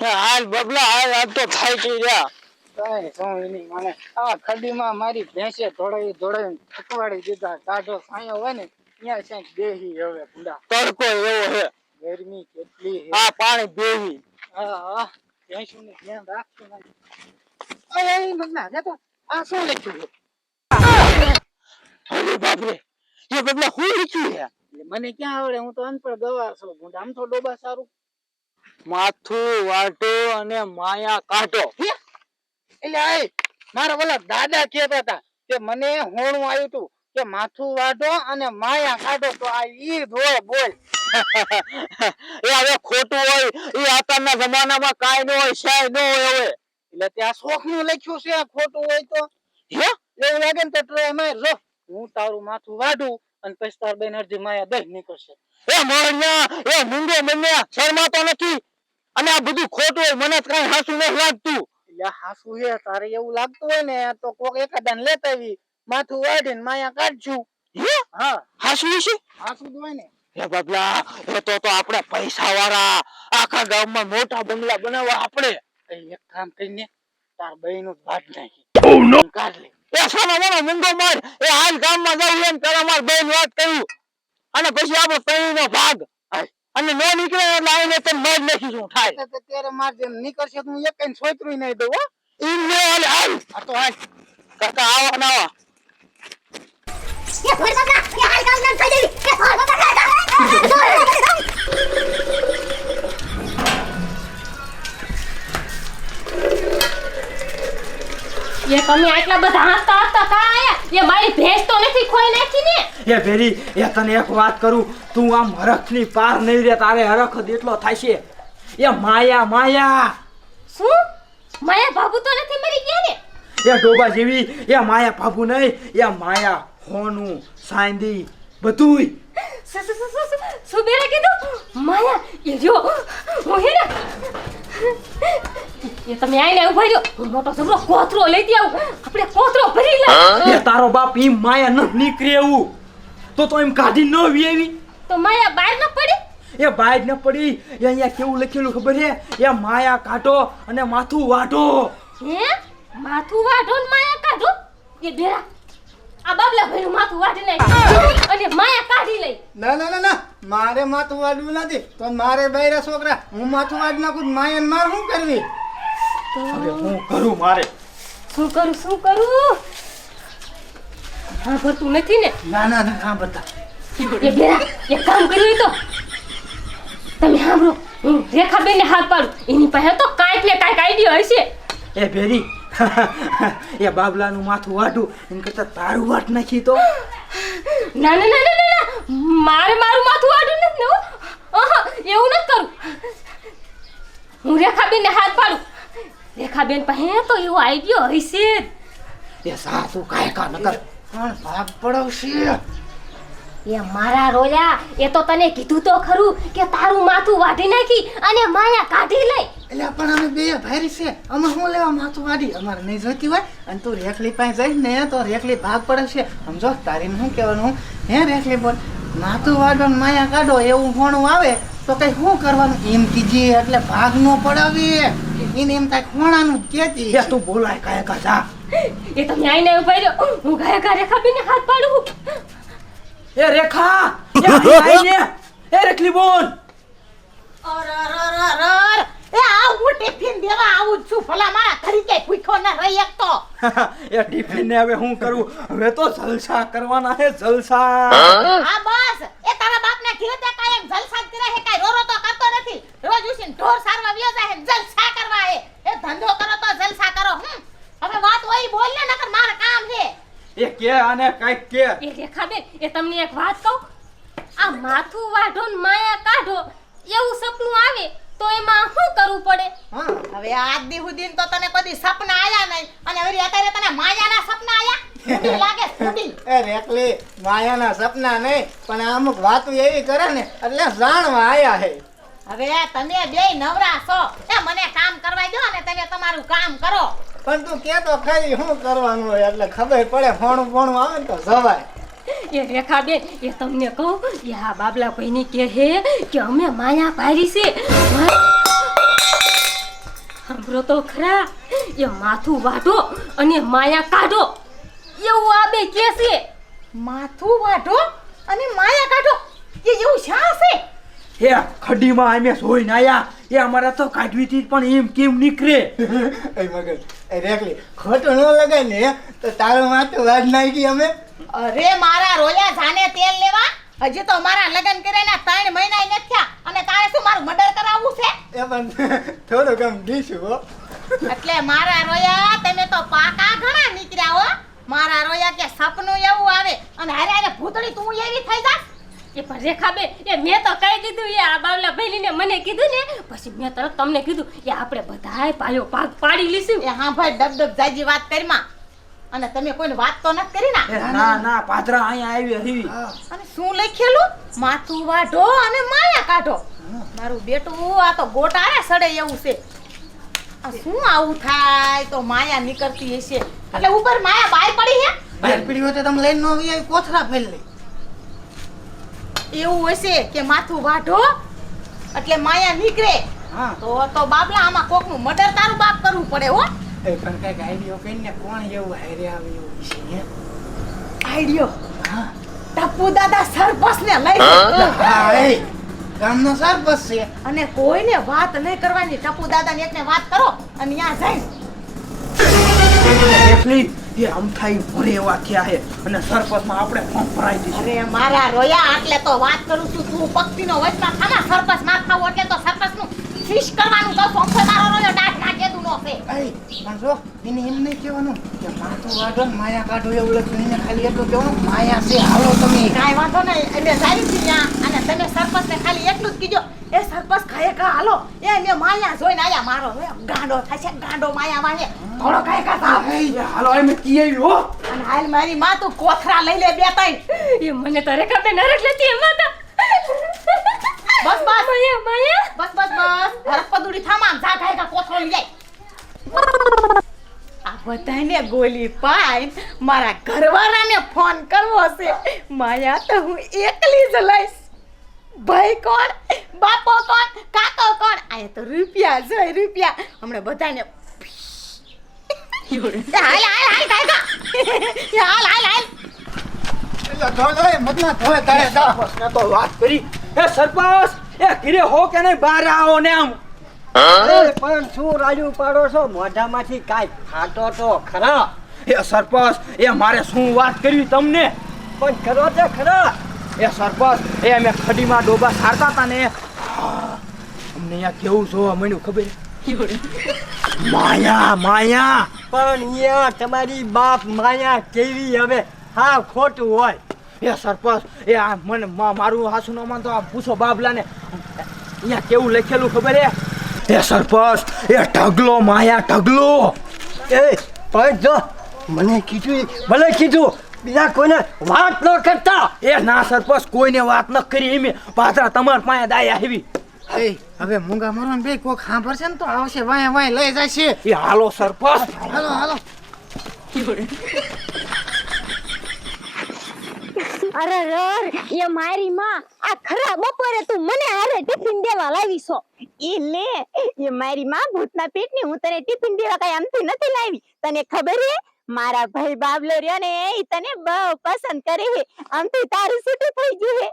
હાલ બબલા હાલ તો થાય કે જા કાંઈ સમજ નહીં મને. આ ખડીમાં મારી ભેંસે દોડાવી થકવાડી દીધા. ટાઢો સાયો હોય ને ત્યાં ક્યાંક બેહી હવે ભૂંડા. તડકો એવો હે, ગરમી કેટલી હે. આ પાણી બેહી. હા ભેંસું ને ધ્યાન રાખતું નથી. અરે બગલા જા તો આ શું લખ્યું છે? અરે બાપરે, એ બબલા હું લખ્યું હે? એટલે મને ક્યાં આવડે, હું તો અનપઢ ગવાર છું ભૂંડા. આમ તો ડોબા સારું. માથું વાટો અને માયા કાઢો. એટલે આ મારા ઓલા દાદા કહેતા હતા કે મને હોણું આવ્યું હતું કે માથું વાઢો અને માયા કાઢો. તો આ ઈ હોય બોલ. એ હવે ખોટું હોય એ અત્યારના જમાનામાં કાઈ ન હોય, શાય ન હોય. હવે એટલે ત્યાં શોખ નું લખ્યું છે, આ ખોટું હોય તો હે એવું લાગે ને તો ટ્રાય માર જો. હું તારું માથું વાઢું અને પછી તાર બેન અડધી માયા દઈ નીકળશે. એ મોણ્યા, એ મુંડો મન્યા શરમાતો નથી. અને આ બધું ખોટું હોય, મને કઈ હાસું નથી લાગતું. એટલે હાસુ છે, તારે એવું લાગતું હોય ને તો કોક એકાદાને લેતા આવી, માથું વાઢીને માયા કાઢશું. હે હા હાસું છે? હાસુ જ હોય ને. હે બાબલા, એ તો આપણે પૈસા વાળા આખા ગામમાં મોટા બંગલા બનાવવા આપણે. એક કામ કરીને તાર બહેનું ભાટ નાખી. ઓ નો, કાઢ લે. એ સાનો માનો મુંડો માર. એ હાલ ગામમાં જાવ એમ તારા માર બેન વાત કર્યું અને પછી આપણે પૈણીનો ભાગ અને નો નીકળે એટલે આવીને તને માર નાખીશું થાય. ત્યારે માર જેમ નીકળશે તો હું એક કઈ સોતરું નહીં દઉં. હો ઈ નો હાલ હાલ. આ તો હાલ કાકા આવા ના આવા. ये थोड़ी बता ये हाल काम नाम થઈ દેવી ये થોડ બતા ये તમે આટલા બધા હસતા હસતા કા આયા? ये મારી ભેંસ તો નથી ખોઈ નાખી ને? એ ભેરી, એ તને એક વાત કરું, તું આમ હરખની પાર નહીં રે, તારે હરખ જ એટલો થાય છે. એ માયા માયા શું? માયા બાબુ તો નથી મરી ગયા ને? એ ડોબા જેવી એ માયા ભાભુ નહીં, એ માયા હોનું સાંદી બધુંય. સુબેરે કીધું માયા એ જો હું હે ને એ તમે આઈને ઉભા રહ્યો, હું મોટો જબરો કોથરો લેતી આવું. આપણે કોથરો ભરી લે. એ તારો બાપ ઈ માયા ન નીકળે એવું તો એમ કાઢી ન વેવી. તો માયા બહાર ન પડી? એ બાજ ન પડી. એ અહીંયા કેવું લખેલું ખબર છે? એ માયા કાઢો અને માથું વાઢો. હે માથું વાઢો ને માયા કાઢો? એ બેરા આ બાબલા ભાઈનું માથું વાઢી નાખ અને માયા કાઢી લઈ. ના ના ના ના, મારે માથું વાળવું નથી તો મારે બૈરા છોકરા હું માથું વાળી નાખું. માયન માર શું કરવી? હવે હું કરું મારે? શું કરું? હા ભરતું નથી ને? ના ના ના હા બધા એ બેરા એક કામ કર્યું તો તમે સાંભળો, હું રેખાબેનને હાથ પાડું. એની પાસે તો કાંઈક ને કાંઈક આઈડિયા હશે. એ ભેરી એ બાબલાનું માથું વાઢું એમ કરતા તારું વાટ નાખી તો? ના ના ના ના ના, મારું માથું વાઢું નથી ને. એવું નથી કરું. હું રેખાબેનને હાથ પાડું. રેખાબેન પાસે તો એવો આઈડિયો હશે. એ સા તું કાય કા નકર પણ ભાગ પડાવશે. એ મારા રોયા, એ તો તને કીધું તો ખરું કે તારું માથું વાઢી નાખી અને માયા કાઢી લઈ. એટલે પણ અમે બે ભાઈ છે, અમે શું લેવા માથું વાળી? અમારે નહીં જોઈતી હોય અને તું રેખલી પાસે જઈશ ને તો રેખલી ભાગ પડશે. સમજો તારીને શું કહેવાનું? હે રેખલી બોલ, માથું વાળો ને માયા કાઢો એવું હોણું આવે તો કઈ શું કરવાનું? એમ કીજી એટલે ભાગ નો પડાવીએ. એને એમ થાય ખોણાનું કેતી. એ તું બોલાય કાય કા જા. એ તમે આઈને ઉભા રહ્યો, હું ગાયકા રેખાબેનને હાથ પાડું. એ રેખા, એ આઈ ને. એ રેખલી બોલ. એ આ હું ટિફિન દેવા આવું છું. ભલા મારા ઘરે કે ભૂખ્યો ન રહી એકતો. એ ટિફિન ને હવે હું કરું? હવે તો જલસા કરવાના છે, જલસા. હા બસ, એ તારા બાપને ઘરે તે કાયમ જલસા જ કરે હે, કાઈ રોરો તો કરતો નથી. રોજ ઉસીન ઢોર સારવા વ્યો જાય ને જલસા કરવા હે. એ ધંધો કરો તો જલસા કરો. હવે વાત હોય બોલ ને, નકર મારા કામ છે. એ કે આને કાઈ કે. એ રેખાબેન, એ તમને એક વાત કહું, આ માથું વાઢો ને માયા કાઢો એવું સપનું આવે તો એમાં શું કરવું પડે? હવે આજ દી સુધી તો તને કદી સપના આયા નહીં અને હવે અત્યારે તને માયાના સપના આયા? ફૂડી લાગે ફૂડી. એ રેખલી માયાના સપના નહીં પણ અમુક વાતો એવી કરે ને એટલે જાણવા આયા હે. હવે તમે બે નવરા છો, એ મને કામ કરવા દો અને તમે તમારું કામ કરો. પણ તું કે તો ખરી શું કરવાનું હોય એટલે ખબર પડે. ફોણું ફોણું આવે ને તો જવાય. એ રેખાબેન, એ તમને કહું, એ આ બાબલા ભાઈની કે હે કે અમે માયા પાડી છે. સાંભળો તો ખરા, એ માથું વાઢો અને માયા કાઢો એવું આ બે કે છે. માથું વાઢો અને માયા કાઢો એ એવું શા છે? એ ખડીમાં અમે જોઈને આયા, એ અમારા તો કાઢવી હતી પણ એમ કેમ નીકળે? એ મગજ એ રેખલી ખોટું ન લગાય ને તો તારો માથું વાડ નાખી અમે. અરે મારા રોયા જાને તેલ લેવા, હજી તો મારા લગ્ન કર્યાના 3 મહિના નથી થયા અને તારે શું મારું મર્ડર કરાવવું છે? એ પણ થોડું કમ દીશું હો. એટલે મારા રોયા તમે તો પાકા ઘણા નીકળ્યા હો. મારા રોયા કે સપનું એવું આવે અને હારે હારે ભૂતળી તું એવી થઈ જા. એ પણ રેખાબેન, એ મેં તો કહી દીધું, એ આ બાવલા ભાઈને મને કીધું ને પછી મેં તરત તમને કીધું એ આપણે બધાય પાયો પાક પાડી લીધું. એ હા ભાઈ ડબ જાજી વાત કરીમાં અને તમે કોઈને વાત તો નથી કરી ના? એ ના ના પાદરા અહીંયા આવી હરી. અને શું લખેલું? માથું વાઢો અને માયા કાઢો. મારું બેટું આ તો ગોટાળે સડે એવું છે. આ શું આવું થાય તો માયા નીકળતી હશે એટલે ઉપર માયા બાય પડી હે. બહાર પીડી હોય તો તમે લઈને નો આવી કોથળા ફેલ લઈ. એવું હશે કે માથું વાઢો એટલે માયા નીકળે. હા તો બાબલા આમાં કોકનું મર્ડર તારું બાપ કરવું પડે હો. એ પણ કઈક આઈડિયો કહીને કોણ એવું હારે આવે એવું છે હે? આઈડિયો હા ટપ્પુ દાદા સરપંચ ને લઈ હા એ ગામનો સરપંચ છે. અને કોઈને વાત નહીં કરવાની. ટપ્પુ દાદા ને એકને વાત કરો અને ત્યાં જઈને એકલી એ આમ થાય ભરે એવા થયા છે અને સરપંચમાં આપણે ફોર્મ ભરાઈ દીધું. અરે મારા રોયા એટલે તો વાત કરું છું. તું પક્ષીનો વચમાં થામા સરપંચ ના થાવ એટલે તો સરપંચનું ફિશ કરવાનું કહું છું. અમથો તારો રોયો ડાટ ના કેદું નો છે. એ પણ જો એને એમ નહીં કહેવાનું કે માથું વાઢો ને માયા કાઢો એવું લખ્યું. એને ખાલી એટલું કહેવાનું માયા છે હાલો તમે. કાંઈ વાંધો નહીં. અમે જાવી છીએ ત્યાં અને તમે સરપંચને ખાલી એટલું જ કીજો એ સરપંચ ખાય કા હાલો એ મેં માયા જોઈને આયા. મારો રોયો ગાંડો થાય છે. ગાંડો માયા વાહે થોડો ખાય કા થાવ. એ હાલો અમે કીએ હો. અને હાલ મારી માં તું કોથરા લઈ લે 2-3. એ મને તો રેખાબેન નરક લેતી એમાં તો બસ બસ માયા માયા બસ બસ બસ હરક પદુડી થામામ જા ખાય કા કોથરો લઈ જાય. આ બધાને ગોલી પાઈ મારા ઘરવાળાને ફોન કરવો છે. માયા તો હું એકલી જ લઈશ. ભાઈ કોણ, બાપો કોણ, કાકો કોણ? આ તો રૂપિયા જોઈ રૂપિયા હમણાં બધાને હાલ હાલ હાલ કાકા હાલ હાલ હાલ. એટલે ધોળો એ મતના ધોળે તારે જા. સરપંચને તો વાત કરી. એ સરપંચ એ ઘીરે હો કે નહીં બહાર આવો ને આમ. અરે પણ શું રાજુ પાડો છો? મોઢામાંથી કાંઈ ફાટો તો ખરા. એ સરપંચ એ મારે શું વાત કરવી તમને? પણ કરો તો ખરા. એ સરપંચ એ અમે ખડીમાં ડોબા સારતા હતા ને અમને અહીંયા કેવું જોવા મળ્યું ખબર? માયા માયા. પણ અહીંયા તમારી બાપ માયા કેવી હવે હા ખોટું હોય. એ સરપંચ એ આ મને મારું હાસુ ન માનતો આ પૂછો બાબલાને અહીંયા કેવું લખેલું ખબર હે? એ સરપંચ એ ઢગલો માયા ઢગલો. એ પણ જો મને કીધું ભલે કીધું બીજા કોઈને વાત ન કરતા. એ ના સરપંચ કોઈને વાત ન કરી એમ પાછા તમાર પાસે દાયા આવી. એ હવે મૂંગા મરવાન બે કોક સાંભળશે ને તો આવશે વાય વાય લઈ જશે. એ હાલો સરપંચ. હાલો હાલો. અરે યાર એ મારી માં આ ખરા બપોરે તું મને હારે ટિફિન દેવા લાવી છો. એ લે એ મારી માં ભૂતના પેટની હું તને ટિફિન દેવા કઈ આમથી નથી લાવી. તને ખબર હે મારા ભાઈ બાબલો રહ્યો ને ઈ તને બહુ પસંદ કરે હે. આમથી તારું છૂટું થઈ ગયું હે.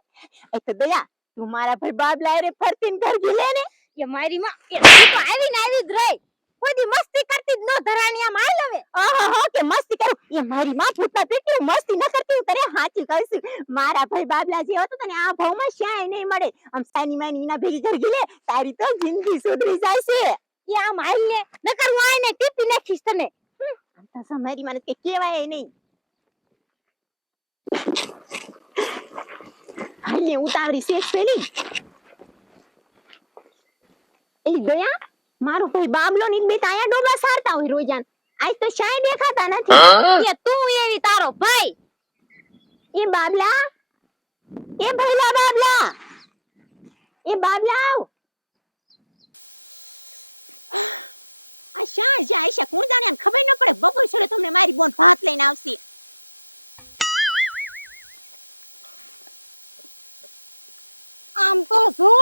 એ તો દયા તું મારા ભાઈ બાબલા રે ફરતીન ઘર ગીલે ને એ મારી માં એ તો આવીને આવી જ રહી. કોઈ દી મસ્તી કરતી જ નો ધરાણી આમ હાલ હવે. આહા કે મસ્તી કરું એ મારી માં ભૂતના પેટની હું મસ્તી ન કરતી હું તને સાચું કહું છું. મારા ભાઈ બાબલા જેવો તો તને આ ભાવમાં શ્યાય નહીં મળે. આમ સાની માની ના ભેગી ઘર ગીલે તારી તો જિંદગી સુધરી જાય છે. એ આમ હાલ ને નકર હું આઈને ટીપી નાખીશ તને. આમ તો મારી માને કે કહેવાય નહીં. હાલ ને ઉતાવળી શેષ પેલી એલી ગયા મારો ભાઈ બાબલો ની બે આયા ડોબા સારતા હોય રોજાન. આજ તો શાય દેખાતા નથી. એ તું એવી તારો ભાઈ એ બાબલા એ ભઈલા બાબલા એ બાબલા આવ. આ શા જાય છે કોણ જાણે ખબર ન પડે. બપોર છોડે તમને મારી બોન ભાત લઈને આવશે. આમ તો જો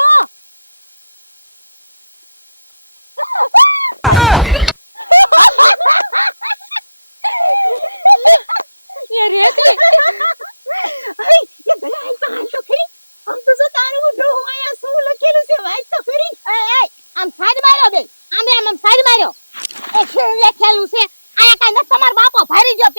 સાઈડ માર્યો બે આમ સાઈડ માર્યો એ ખેલે ખેલું છે આયા કાઈ ન તમાર બાપો ભારી ગયો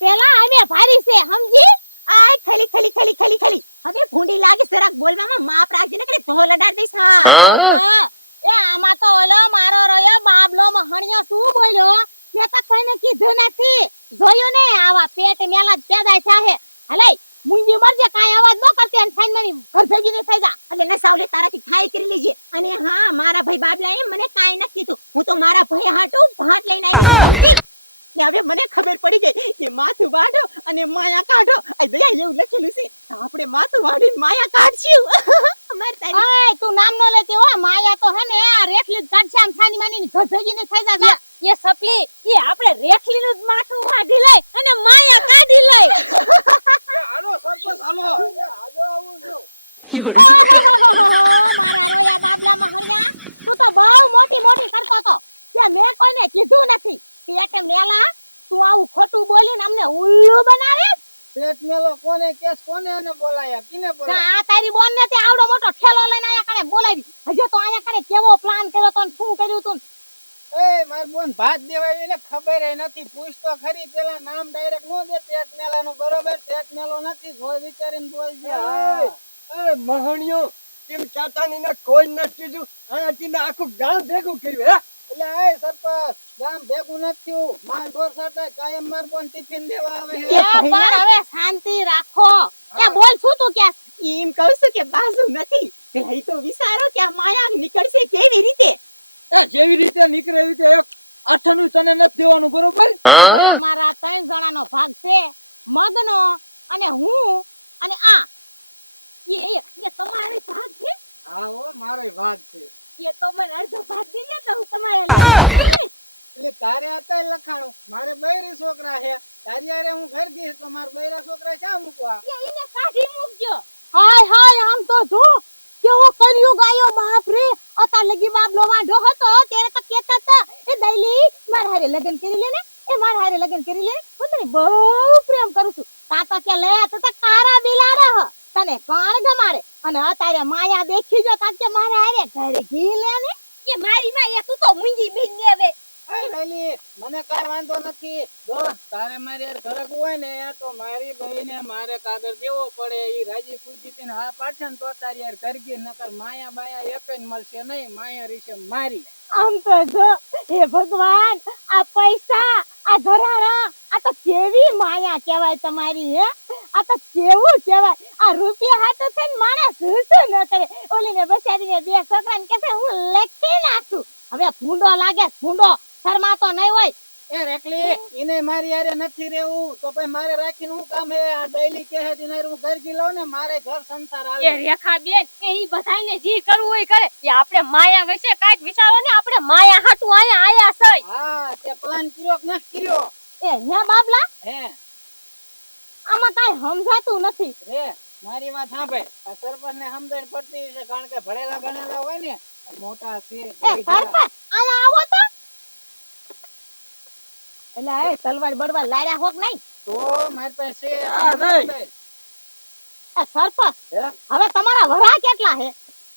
પેલા અમે ભારી છે સમજી આય ખલી ખલી ખલી ખલી ખલી હવે ભૂંડી લાગી જરાક બોલવામાં માપ રાખજે ને કે ધોલ અડાડ દઈશ હા એ આમાં તો ઓલો મારો રોયો બાબલો મહણિયો શું બોલ્યો મેં તો કોઈને કીધું નથી જોયું ને આવા પેટ મેલા જ પેદાય છે હલે મુંજી મરજે કાઈ અવાજ ન કરતી અને ફાઈન મારી ઘર ભેગી ને થઈ જા એટલે ને સાવલે તારાથી ખાઈ કરી લીજે અને હા મારા ભાઈ બાબલાએ મને કાઈ ન કીધું હું તો મારા ભાઈ હાટુ ભાત લઈને આવી સમજી ને હવે મને ખબર પડી ગઈ કે માથું વાઢો અને માયા કાઢો આ દયા એવું લખેલું છે તો આપણે માથું વાઢીને માયા કાઢશું અમાર તારી ઓય તું નામ ન લેતી હો માયા તો હે ને આ રેખલી કાઢશે આમ છાની માની ઘર ભેગી ને થઈ જા એ સપલી એ આપણે રેખલી નું માથું વાઢી લઈ અને માયા કાઢી લઈ હાલો સરપંચ હાલો આજો આવું છું મારા રોયા બાબલા મહણિયા તું તો બહુ મોટી કરતો તો કે મેં કોઈને કીધું નથી પેટ મેલા તું આવું ખોટું બોલીને અમને ઉલ્લુ બનાવે પેટ મેલો કોને કેસ કોને અને બોલાયા કિને બોલાયા આ તારી બોન ને તે આવડો મોટો ઠેલો લઈને આયા કરે બોલાવી હજે તો આયા કરે કેવો પ્લાન કર્યો તો ને શું કર્યું તું એ માર બોન ભાત દેવાય એને ખબર નથી પૂછ તો ખરી પેલા નામ ડાયરેક્ટ નો દે પેટ મેલાનું બરોબર પેટ મેલો નથી જોઈ વિચારીને બોલજે એ મહણિયો કેમ ચાચાની ને કોઈ ન કીધું આથી આખું ગામ ભેગું કર્યું હે એટલે એ સરપંચ ગામ ભેગું નથી માર ઢોર સાટા કાયમ માર બોન ટિફિન દેવા આવે એ પણ હવે શાંતિ રાખો એ બોલ શું તું કે એમ કહું છું કે બાજુ નથી પેલા ઈ તો વિચારો કે આ માયા નીકળશે કેવી રીતે એ જેવી રીતે નીકળે એવી રીતે એક આઠનું તને નથી દેવાનું બરોબર હવે મારા 3 જણાનો ભાગ છે મગનો અને હું અને આ એ તમારો ભાગ છે હા હો મારો ભાગ છે એ તો મને અડધો ભાગ દીજે તો હું તમારે લઈ એટલે તારે હતા લખાણું મારે બૈરી છોકરા છે તારી યારે હું ઘર ગઈ તો માર બૈરા છોકરા ક્યાં મૂકવા એને કાઢી મૂકજો હાય આમ તો જો કેવો કર્યું ગાયો બાપ રે અતા લગી બાબલો વાંઢો હતો ત્યારે તો કેતા હતા એ દઈલી માર હારે લગન કરી લે ને એ માર હારે લગન કરી લે હું તને બહુ પ્રેમ કરું છું કાકા કે લે તો કારા બિલાડા હ તને કોણ ગમાડે અને અતારે માયા દેખી જો કાકે મારે હારે ઘરે ઘી લે ને કે મારી માં એ તું તો મુંજી બીન ને હવે એ વેલી મને કાઈ વાંધો નથી જો તારે મારી યાર ઘરે હોય ને તો મારી બહેને મારે કાગળ દેવો પડે ઈ રાજી ખુશી ને હા પાડશે ને તો તારી યાર ઘર ગઈ નકર માયા બાયા એકય મળશે નહીં માયા રીશે મારી આમ તો જો હે ભગવાન આ પૈસા આ ઘરાણા આ તો કેવી માયા કહેવાય તમારી હે આ તો કેવું કહેવાય આ રૂપિયા હાટો થઈને માણસ શું ન કરે ઓલીને બચારીને બે છોકરાને કહે છે હું લખી નાખું હવે ભૂંડો લાગે ભૂંડો શરમાતો નહીં હોય એ રેકલી ઈને મારી યારે નથી રહેવું તો પછી મારે રાખીને હું કામ હે આ ડેલી કહે છે દિનાર હું ઘર ગઈ લઉં ને મારે ઘર સંસાર આવે એ રેખા બેન એ ઈ બધાયને જી કરવું હોય કરે એ આપણે માયા વિશે કાઈક વિચારો ને આપણે માયા હાટુ આયા આયા સઈ હા તે પ્લાન કર્યો કે ન કર્યો એ હે બાબલા હે આમાં કાઈ સમજાતું નથી રે મારી વાત સાંભળ આ સરપંચ ને સમજણ પડતી છે કારણ કે ભણેલા ગણેલા હોય ને મોટા છે એ સરપંચ આયા આવો તો એટલે એ તલવાર બળવાર લાર્યા હોક નહીં તો મારી પાસે હા, નહીં. એ સરપંચ હે? હવે તમારા વરા કેટલા હે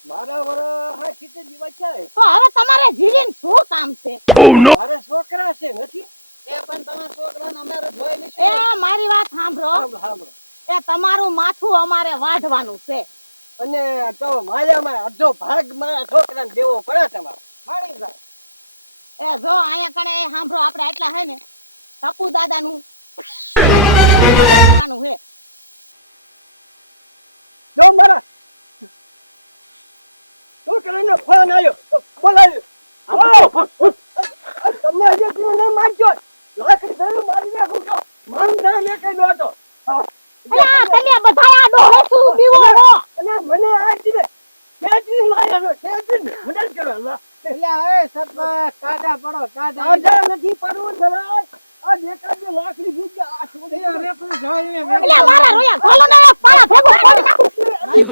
મારા વરા ખીચડી દિવસ છે તો હવે તમારે જીવીને શું કામ છે મારે છોકરા છે નથી એ પણ તમારા છોકરાને અમારે જોઈ એ લઈશું મારી વાત સાંભળો સાંભળો એ તમારું માથું અમારે વાઢવાનું છે અને તો માયામાં અડધો ભાગ મારા છોકરાને દેવો પડે તમારે મળી જાય એ જો અહીંયા કણે સાંભળો આપણે એટલા હે ને ટપુ દાદાનું હે જો મારા છોકરાનો ફોન આવ્યો બોલાવ્યો તમને હજી તું નહીં મારજો લાકડી ધરું મારી નાખું તો મન ના મેં કઈ નહોતો અલા તમે બધા આ ડોહે શું પીવો હો અને મને આ કીધે ખેંચી લાવ્યો ખેંચી મદદ કરો એટલે એ સરપંચ કાઢા પડો કાઢા આજા નથી પડવું જરા આ દેખાડી લાકડી ભૂજ આ છોડી એ રેપનું જોઈને એટલે મારા રોયા ગોલો ને પાણા ભેગો કરી નાખું એ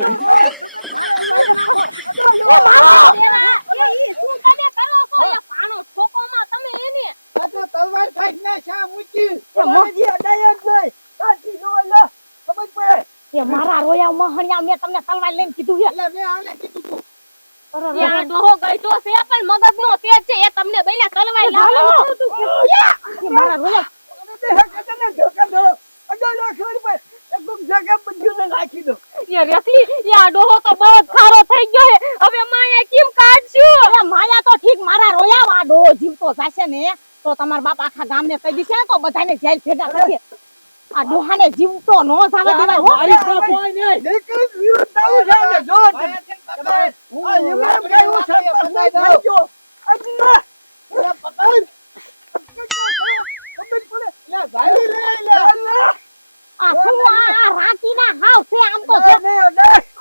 મારો દેવા એ ઈ શું તમે કરો છો એ પાણો ઠોકોમાં તમે એને આ તો તલવાર કાઢીને શા મૂકી મારી અડાય જ નહીં કાઢી લો લે ખબર પડે એ મારા રોયા મહણિયા મેં તમને તલવાર લઈને કીધું છે એટલે મેં આને કીધું તું એ આ ડોહો ગઈઢો છે પણ મગજનો તેજ છે એ તમને બૈલા તલવાઈ લાવવાનું હતું. એ મારા રોયા એ રેખલી એ આ ડોહો તો બહુ જ ખારો થઈ ગયો હે હવે માયા કેમ કાઢશું? અરે માયા તો ઠીક મારા રોયા આ ડોહો જીવતો જાશે ને તો તમારા બાપ આખા ગામને કહી દેશે ને તો બધાને જેલ ભેગા કરશે. આ ડોહાને જીવતો નો જાવે દેવાય હો. મારી તો કોઈ નહીં. દીકરી વિરુદ્ધ આવું છે ને જો આ એમ કઈ હું સરપંચ નહીં થઈ ગયો. અજના અરે પકડ. ખબર પડે લે ગાડી લે લે. આ શું આ રાકીના હાવ છે આમ તો જો.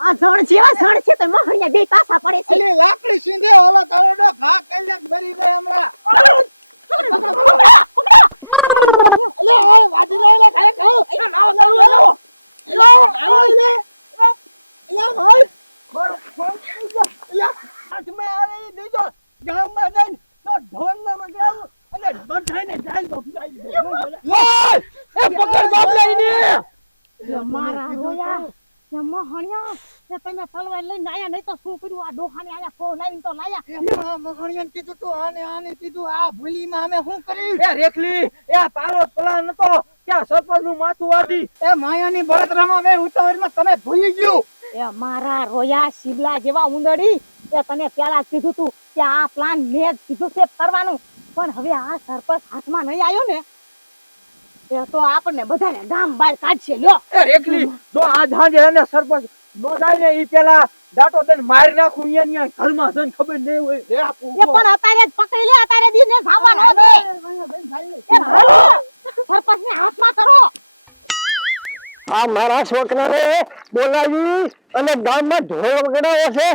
આ જણ જેવા જણ છે તો મહણિયા બે પાસા પડે છે. અલી લાકડી સીંધે ઓલો તારોડો ઘા કરી લે મરી ગઈ હમણાં. અલે ઓય વાડી લે લે ખાય ખાઓ. એનો નાવ ચાલુ લાવો. લાવો લે. યા ભાઈ. યા હાથમાં આરે દીજો. ગામમાં જઈને તો ઢોલને મગાવું અને બધાને જાય તો ફાઈ. એ પકડ બાબલા ઈને. મારા રોયા એ મહણિયા તે તમે તલવાર લઈને આયા નહીં તો શું કર્યું આ ડોહાને આયા ફો લાવીને તો લાયા. મગણિયાને કીધું તું આને કીધું આ ભૂલીમાં અમે શું કર્યું? એ રેખલી એ તારો પ્લાન નતો ક્યાં સરપંચ નું માથું વાડી. એ માયાની બળતરામાં બે ઉતાવળમાં તમે ભૂલી ગયું. એ મારા રોયા શિબલા જેવા ઉંદડી એ તને પેલા કીધું તું કે આ પ્લાન મેં જ કીધું છે કરવાનું પણ હવે આ સરપંચ હાથમાં નહીં આવ્યો ને એ તો આપણને બધાને ગામ બહાર કાઢશે લ્યો. એ રેખલી જો આ સાંજે એને સરપંચ નો જાય ને ઈ પેલા દાટો દઈને મારી નાખું અહીંયા ઘરમાં જઈને ખબર નહીં હોય. લે આપું એ પણ અત્યારે જ પકડી લે અત્યારે દીને જાવા ન દે. એ સરપંચને હાથમાં કરો. આ મારા છોકરાને બોલાવી અને ગામમાં ઢોળ વગડાયો છે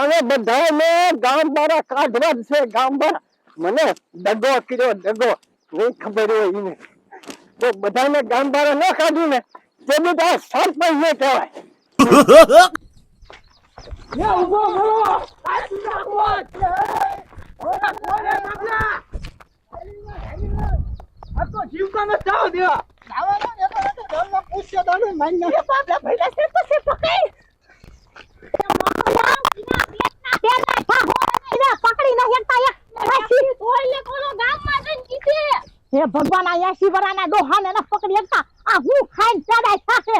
અને બધાને ગામ બારા કાઢવા જ છે. ગામ બારા મને દગો કર્યો દગો નહીં ખબર હોય એને તો બધાને ગામ બારા ન કાઢ્યું ને તે બધા સરપંચ ને કહેવાય. આ તો જીવતા ન જાવ દેવા. પૂછ્યો તો મારી નાખે. બાબલા ભઈલા છે તો છે પકડ. પકડી ના હેતા એક ઓલે કોનો ગામમાં જઈને કીધે હે ભગવાન આ 80 વરાના ડોહાને ન પકડી એકતા આ હું ખાઈને ચડાઈ થાકે.